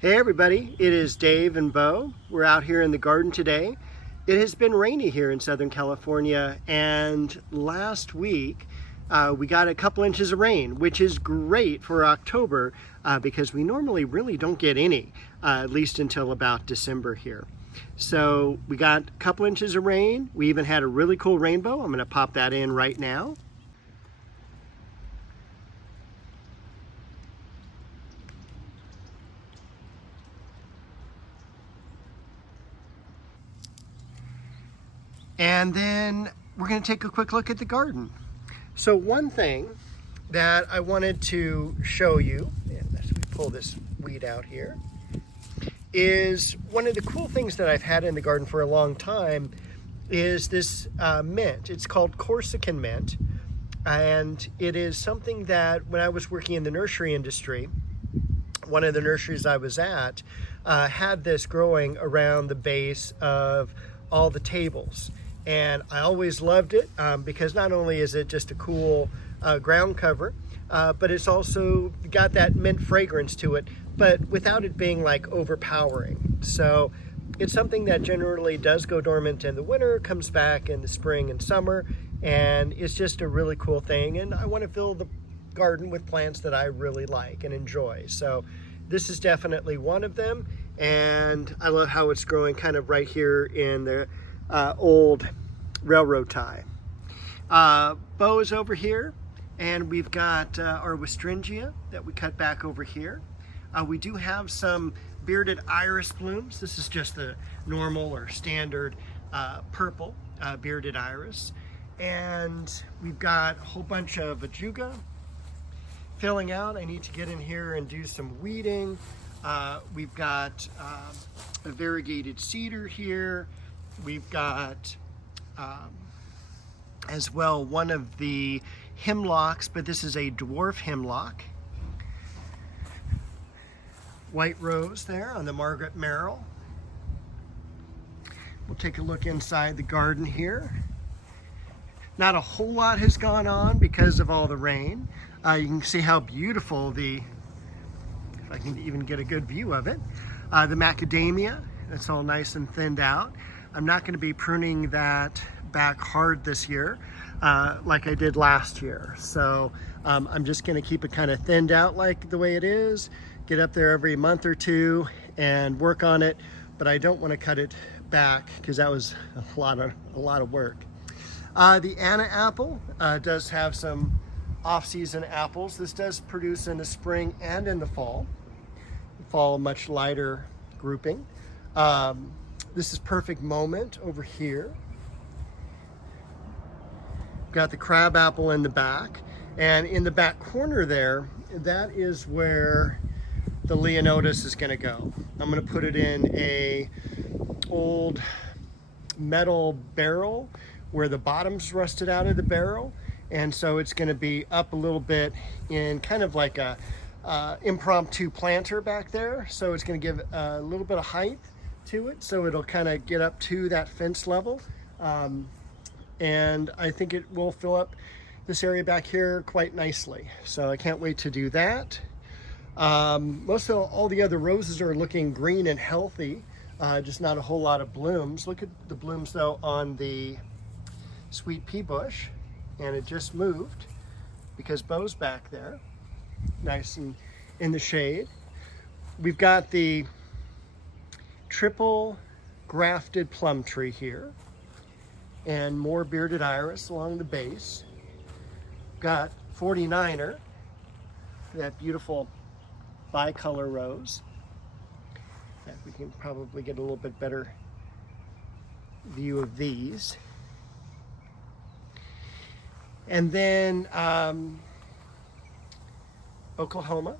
Hey everybody, it is Dave and Bo. We're out here in the garden today. It has been rainy here in Southern California, and last week we got a couple inches of rain, which is great for October because we normally really don't get any, at least until about December here. So we got a couple inches of rain. We even had a really cool rainbow. I'm going to pop that in right now. And then we're going to take a quick look at the garden. So one thing that I wanted to show you, and as we pull this weed out here, is one of the cool things that I've had in the garden for a long time is this mint. It's called Corsican mint, and it is something that when I was working in the nursery industry, one of the nurseries I was at had this growing around the base of all the tables. And I always loved it because not only is it just a cool ground cover, but it's also got that mint fragrance to it, but without it being like overpowering. So it's something that generally does go dormant in the winter, comes back in the spring and summer, and it's just a really cool thing. And I want to fill the garden with plants that I really like and enjoy. So this is definitely one of them, and I love how it's growing kind of right here in the old railroad tie. Bo is over here, and we've got our Westringia that we cut back over here. We do have some bearded iris blooms. This is just the normal or standard purple bearded iris. And we've got a whole bunch of ajuga filling out. I need to get in here and do some weeding. We've got a variegated cedar here. We've got as well one of the hemlocks, but this is a dwarf hemlock. White rose there on the Margaret Merrill. We'll take a look inside the garden here. Not a whole lot has gone on because of all the rain. You can see how beautiful if I can even get a good view of it, the macadamia, that's all nice and thinned out. I'm not going to be pruning that back hard this year like I did last year. So I'm just going to keep it kind of thinned out like the way it is, get up there every month or two and work on it, but I don't want to cut it back because that was a lot of work. The Anna apple does have some off-season apples. This does produce in the spring and in the fall. Fall, much lighter grouping. This is Perfect Moment over here. Got the crab apple in the back, and in the back corner there, that is where the Leonotis is going to go. I'm going to put it in a old metal barrel where the bottom's rusted out of the barrel, and so it's going to be up a little bit in kind of like a impromptu planter back there. So it's going to give a little bit of height to it, so it'll kind of get up to that fence level, and I think it will fill up this area back here quite nicely. So I can't wait to do that. Most of all the other roses are looking green and healthy, just not a whole lot of blooms. Look at the blooms though on the sweet pea bush, and it just moved because Bo's back there nice and in the shade. We've got the triple grafted plum tree here, and more bearded iris along the base. Got 49er, that beautiful bicolor rose. In fact, we can probably get a little bit better view of these. And then Oklahoma.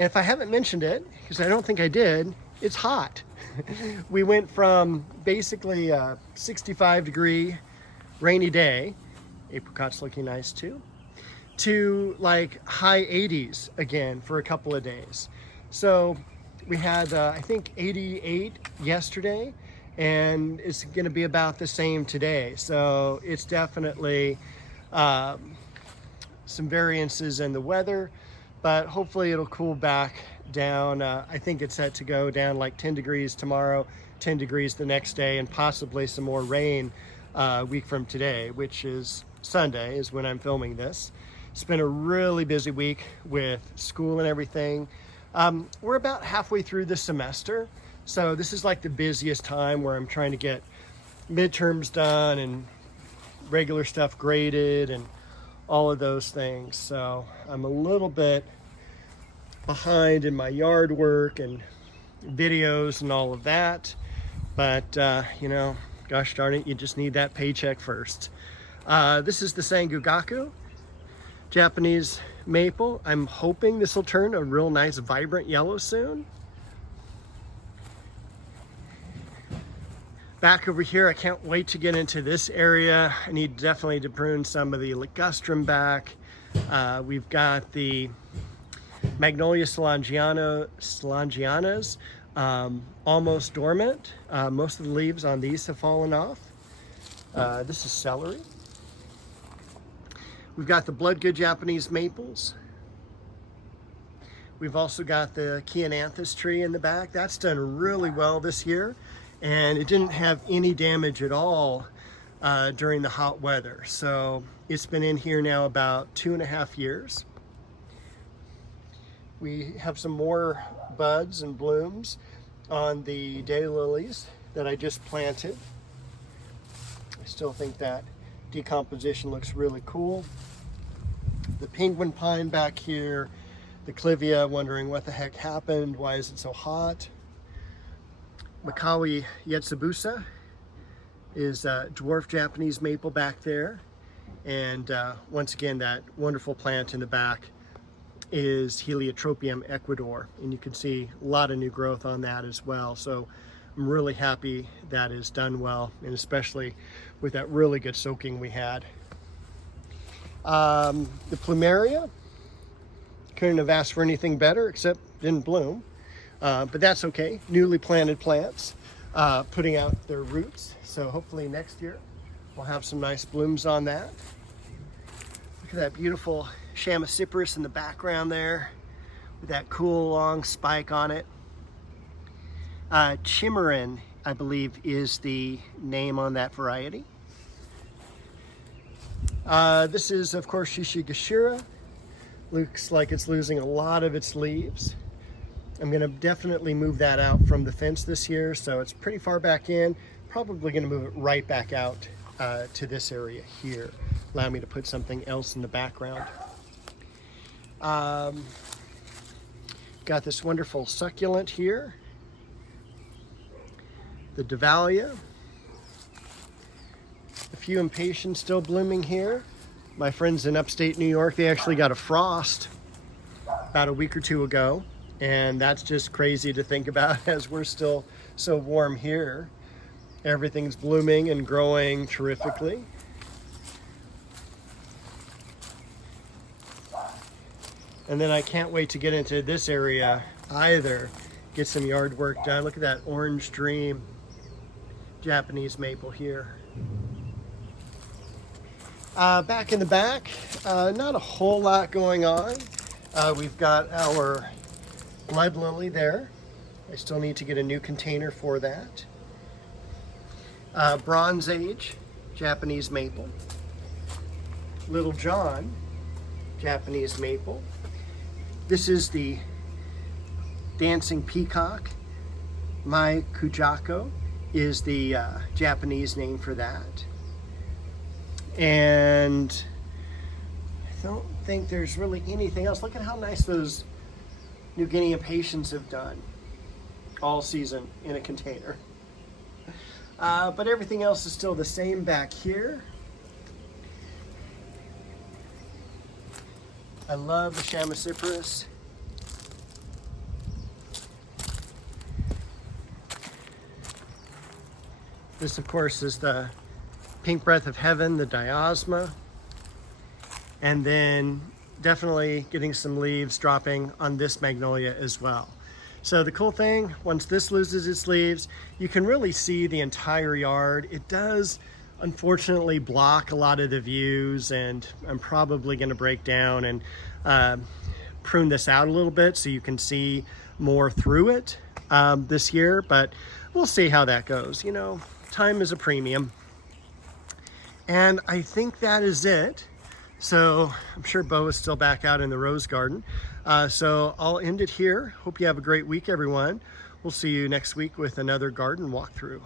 And if I haven't mentioned it, because I don't think I did, it's hot. We went from basically a 65-degree rainy day, apricot's looking nice too, to like high 80s again for a couple of days. So we had, I think, 88 yesterday, and it's going to be about the same today. So it's definitely some variances in the weather, but hopefully it'll cool back down. I think it's set to go down like 10 degrees tomorrow, 10 degrees the next day, and possibly some more rain a week from today, which is Sunday is when I'm filming this. It's been a really busy week with school and everything. We're about halfway through the semester, so this is like the busiest time where I'm trying to get midterms done and regular stuff graded and all of those things. So I'm a little bit behind in my yard work and videos and all of that, but you know, gosh darn it, you just need that paycheck first. This is the Sangugaku Japanese maple. I'm hoping this will turn a real nice vibrant yellow soon. Back over here, I can't wait to get into this area. I need definitely to prune some of the ligustrum back. We've got the Magnolia Solangianas, almost dormant. Most of the leaves on these have fallen off. This is celery. We've got the bloodgood Japanese maples. We've also got the Chiananthus tree in the back. That's done really well this year, and it didn't have any damage at all during the hot weather. So it's been in here now about 2.5 years. We have some more buds and blooms on the daylilies that I just planted. I still think that decomposition looks really cool. The penguin pine back here, the clivia, wondering what the heck happened, why is it so hot. Makawi Yetsubusa is a dwarf Japanese maple back there. And once again, that wonderful plant in the back is Heliotropium Ecuador. And you can see a lot of new growth on that as well. So I'm really happy that is done well, and especially with that really good soaking we had. The plumeria, couldn't have asked for anything better, except didn't bloom. But that's okay. Newly planted plants putting out their roots. So hopefully next year we'll have some nice blooms on that. Look at that beautiful Chamaecyparis in the background there with that cool long spike on it. Chimarin, I believe, is the name on that variety. This is, of course, Shishigashira. Looks like it's losing a lot of its leaves. I'm going to definitely move that out from the fence this year, so it's pretty far back in. Probably going to move it right back out to this area here. Allow me to put something else in the background. Got this wonderful succulent here. The Dahlia. A few impatiens still blooming here. My friends in upstate New York, they actually got a frost about a week or two ago, and that's just crazy to think about as we're still so warm here. Everything's blooming and growing terrifically. And then I can't wait to get into this area either. Get some yard work done. Look at that Orange Dream Japanese maple here. Back in the back, not a whole lot going on. We've got our blood lily there. I still need to get a new container for that. Bronze Age Japanese maple. Little John Japanese maple. This is the Dancing Peacock. Mai Kujako is the Japanese name for that. And I don't think there's really anything else. Look at how nice those New Guinea impatiens have done all season in a container. But everything else is still the same back here. I love the Chamaecyparis. This, of course, is the Pink Breath of Heaven, the Diosma. And then definitely getting some leaves dropping on this magnolia as well. So the cool thing, once this loses its leaves, you can really see the entire yard. It does unfortunately block a lot of the views, and I'm probably going to break down and prune this out a little bit so you can see more through it this year, but we'll see how that goes. You know, time is a premium. And I think that is it. So I'm sure Bo is still back out in the rose garden. So I'll end it here. Hope you have a great week, everyone. We'll see you next week with another garden walkthrough.